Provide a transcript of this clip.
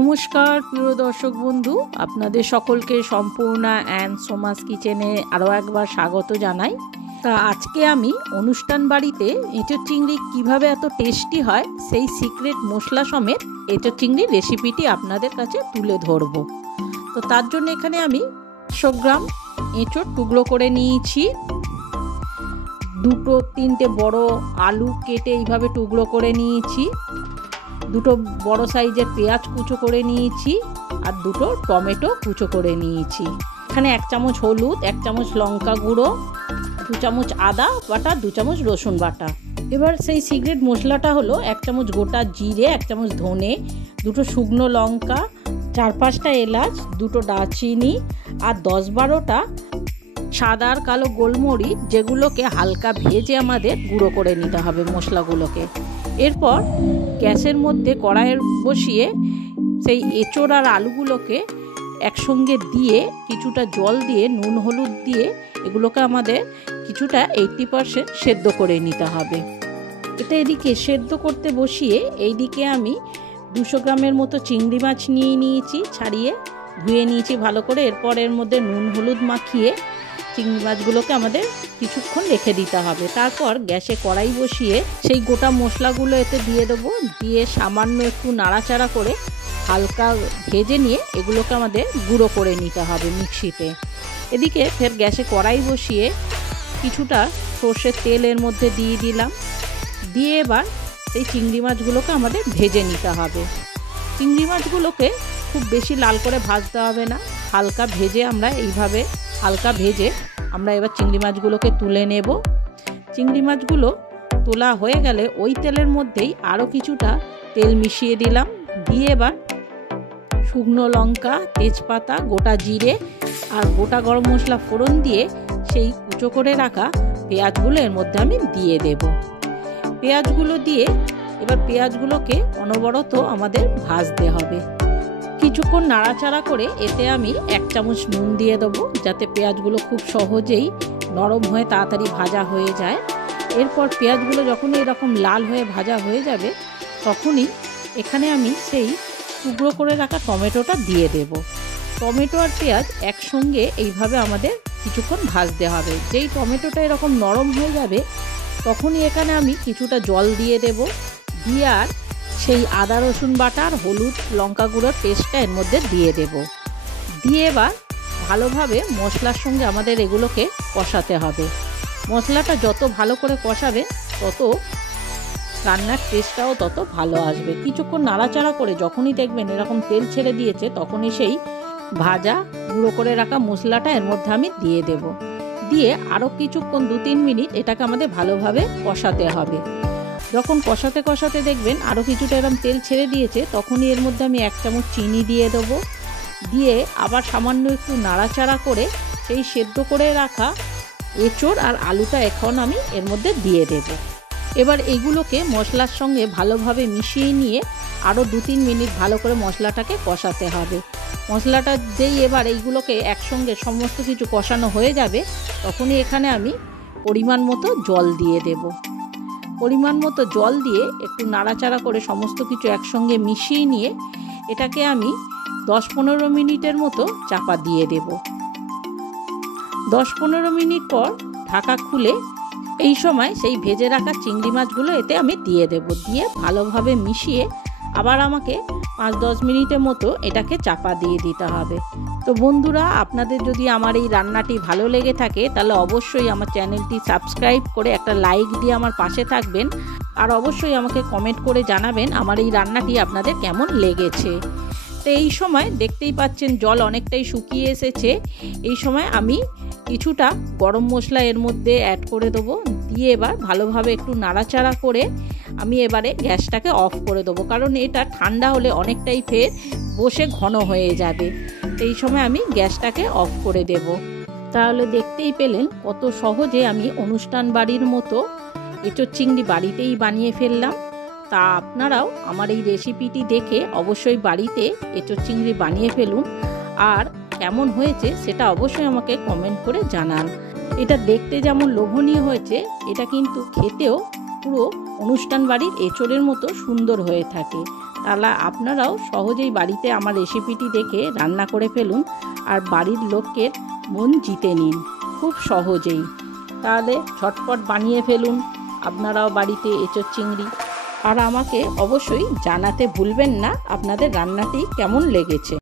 নমস্কার প্রিয় দর্শক বন্ধু, আপনাদের সকলকে সম্পূর্ণা অ্যান্ড সোমাস কিচেনে আরও একবার স্বাগত জানাই। তা আজকে আমি অনুষ্ঠান বাড়িতে এঁচোড় চিংড়ি কীভাবে এত টেস্টি হয় সেই সিক্রেট মশলা সমেত এঁচোড় চিংড়ির রেসিপিটি আপনাদের কাছে তুলে ধরব। তো তার জন্য এখানে আমি 100 গ্রাম এঁচোড় টুকরো করে নিয়েছি। 2-3টে বড় আলু কেটে এইভাবে টুকরো করে নিয়েছি। 2টো বড় সাইজের পেঁয়াজ কুচো করে নিয়েছি আর 2টো টমেটো কুচো করে নিয়েছি। এখানে 1 চামচ হলুদ, 1 চামচ লঙ্কা গুঁড়ো, 2 চামচ আদা বাটা, 2 চামচ রসুন বাটা। এবার সেই সিক্রেট মশলাটা হলো 1 চামচ গোটা জিরে, 1 চামচ ধনে, 2টো শুকনো লঙ্কা, 4-5টা এলাচ, 2টো দারচিনি আর 10-12টা সাদা আর কালো গোলমরিচ, যেগুলোকে হালকা ভেজে আমাদের গুঁড়ো করে নিতে হবে মশলাগুলোকে। এরপর গ্যাসের মধ্যে কড়াইয়ের বসিয়ে সেই এঁচোড় আর আলুগুলোকে একসঙ্গে দিয়ে কিছুটা জল দিয়ে নুন হলুদ দিয়ে এগুলোকে আমাদের কিছুটা 80% সেদ্ধ করে নিতে হবে। এটা এদিকে সেদ্ধ করতে বসিয়ে এইদিকে আমি 200 গ্রামের মতো চিংড়ি মাছ নিয়ে নিয়েছি, ছাড়িয়ে ধুয়ে নিয়েছি ভালো করে। এরপর এর মধ্যে নুন হলুদ মাখিয়ে চিংড়ি মাছগুলোকে আমাদের কিছুক্ষণ রেখে দিতে হবে। তারপর গ্যাসে কড়াই বসিয়ে সেই গোটা মশলাগুলো এতে দিয়ে দেবো, দিয়ে সামান্য একটু নাড়াচাড়া করে হালকা ভেজে নিয়ে এগুলোকে আমাদের গুঁড়ো করে নিতে হবে মিক্সিতে। এদিকে ফের গ্যাসে কড়াই বসিয়ে কিছুটা সর্ষের তেল এর মধ্যে দিয়ে দিলাম, দিয়ে এবার এই চিংড়ি মাছগুলোকে আমাদের ভেজে নিতে হবে। চিংড়ি মাছগুলোকে খুব বেশি লাল করে ভাজতে হবে না, হালকা ভেজে আমরা এইভাবে হালকা ভেজে আমরা এবার চিংড়ি মাছগুলোকে তুলে নেব। চিংড়ি মাছগুলো তোলা হয়ে গেলে ওই তেলের মধ্যেই আরও কিছুটা তেল মিশিয়ে দিলাম, দিয়ে এবার শুকনো লঙ্কা, তেজপাতা, গোটা জিরে আর গোটা গরম মশলা ফোড়ন দিয়ে সেই কুচো করে রাখা পেঁয়াজগুলো এর মধ্যে আমি দিয়ে দেব। পেঁয়াজগুলো দিয়ে এবার পেঁয়াজগুলোকে অনবরত আমাদের ভাজতে হবে। কিছুক্ষণ নাড়াচাড়া করে এতে আমি 1 চামচ নুন দিয়ে দেবো, যাতে পেঁয়াজগুলো খুব সহজেই নরম হয়ে তাড়াতাড়ি ভাজা হয়ে যায়। এরপর পেঁয়াজগুলো যখন এরকম লাল হয়ে ভাজা হয়ে যাবে তখনই এখানে আমি সেই টুকরো করে রাখা টমেটোটা দিয়ে দেব। টমেটো আর পেঁয়াজ একসঙ্গে এইভাবে আমাদের কিছুক্ষণ ভাজতে হবে। যেই টমেটোটা এরকম নরম হয়ে যাবে তখনই এখানে আমি কিছুটা জল দিয়ে দেব, দিয়ে আর সেই আদা রসুন বাটা আর হলুদ লঙ্কা গুঁড়োর পেস্টটা এর মধ্যে দিয়ে দেব। দিয়ে এবার ভালোভাবে মশলার সঙ্গে আমাদের এগুলোকে কষাতে হবে। মশলাটা যত ভালো করে কষাবে তত রান্নার টেস্টটাও তত ভালো আসবে। কিছুক্ষণ নাড়াচাড়া করে যখনই দেখবেন এরকম তেল ছেড়ে দিয়েছে তখনই সেই ভাজা গুঁড়ো করে রাখা মশলাটা এর মধ্যে আমি দিয়ে দেব। দিয়ে আরও কিছুক্ষণ 2-3 মিনিট এটাকে আমাদের ভালোভাবে কষাতে হবে। যখন কষাতে কষাতে দেখবেন আরও কিছুটা এরকম তেল ছেড়ে দিয়েছে তখনই এর মধ্যে আমি 1 চামচ চিনি দিয়ে দেবো, দিয়ে আবার সামান্য একটু নাড়াচাড়া করে সেই সেদ্ধ করে রাখা এঁচোড় আর আলুটা এখন আমি এর মধ্যে দিয়ে দেব। এবার এগুলোকে মশলার সঙ্গে ভালোভাবে মিশিয়ে নিয়ে আরও 2-3 মিনিট ভালো করে মশলাটাকে কষাতে হবে। মশলাটা যেই এবার এইগুলোকে একসঙ্গে সমস্ত কিছু কষানো হয়ে যাবে তখনই এখানে আমি পরিমাণ মতো জল দিয়ে দেব। পরিমাণ মতো জল দিয়ে একটু নাড়াচাড়া করে সমস্ত কিছু একসঙ্গে মিশিয়ে নিয়ে এটাকে আমি 10-15 মিনিটের মতো চাপা দিয়ে দেব। 10-15 মিনিট পর ঢাকা খুলে এই সময় সেই ভেজে রাখা চিংড়ি মাছগুলো এতে আমি দিয়ে দেব, দিয়ে ভালোভাবে মিশিয়ে আবার আমাকে 5-10 মিনিটের মতো এটাকে চাপা দিয়ে দিতে হবে। তো বন্ধুরা, আপনাদের যদি আমার এই রান্নাটি ভালো লেগে থাকে তাহলে অবশ্যই আমার চ্যানেলটি সাবস্ক্রাইব করে একটা লাইক দিয়ে আমার পাশে থাকবেন, আর অবশ্যই আমাকে কমেন্ট করে জানাবেন আমার এই রান্নাটি আপনাদের কেমন লেগেছে। তো এই সময় দেখতেই পাচ্ছেন জল অনেকটাই শুকিয়ে এসেছে। এই সময় আমি কিছুটা গরম মশলা এর মধ্যে অ্যাড করে দেবো, দিয়ে এবার ভালোভাবে একটু নাড়াচাড়া করে আমি এবারে গ্যাসটাকে অফ করে দেবো, কারণ এটা ঠান্ডা হলে অনেকটাই ফের বসে ঘন হয়ে যাবে। এই সময় আমি গ্যাসটাকে অফ করে দেব। তাহলে দেখতেই পেলেন কত সহজে আমি অনুষ্ঠান বাড়ির মতো এঁচোড় চিংড়ি বাড়িতেই বানিয়ে ফেললাম। তা আপনারাও আমার এই রেসিপিটি দেখে অবশ্যই বাড়িতে এঁচোড় চিংড়ি বানিয়ে ফেলুন, আর কেমন হয়েছে সেটা অবশ্যই আমাকে কমেন্ট করে জানান। এটা দেখতে যেমন লোভনীয় হয়েছে, এটা কিন্তু খেতেও পুরো অনুষ্ঠান বাড়ির এঁচোড়ের মতো সুন্দর হয়ে থাকে। তাহলে আপনারাও সহজেই বাড়িতে আমার রেসিপিটি দেখে রান্না করে ফেলুন আর বাড়ির লোকের মন জিতে নিন খুব সহজেই। তাহলে ঝটপট বানিয়ে ফেলুন আপনারাও বাড়িতে এঁচোড় চিংড়ি। আর আমাকে অবশ্যই জানাতে ভুলবেন না আপনাদের রান্নাটি কেমন লেগেছে।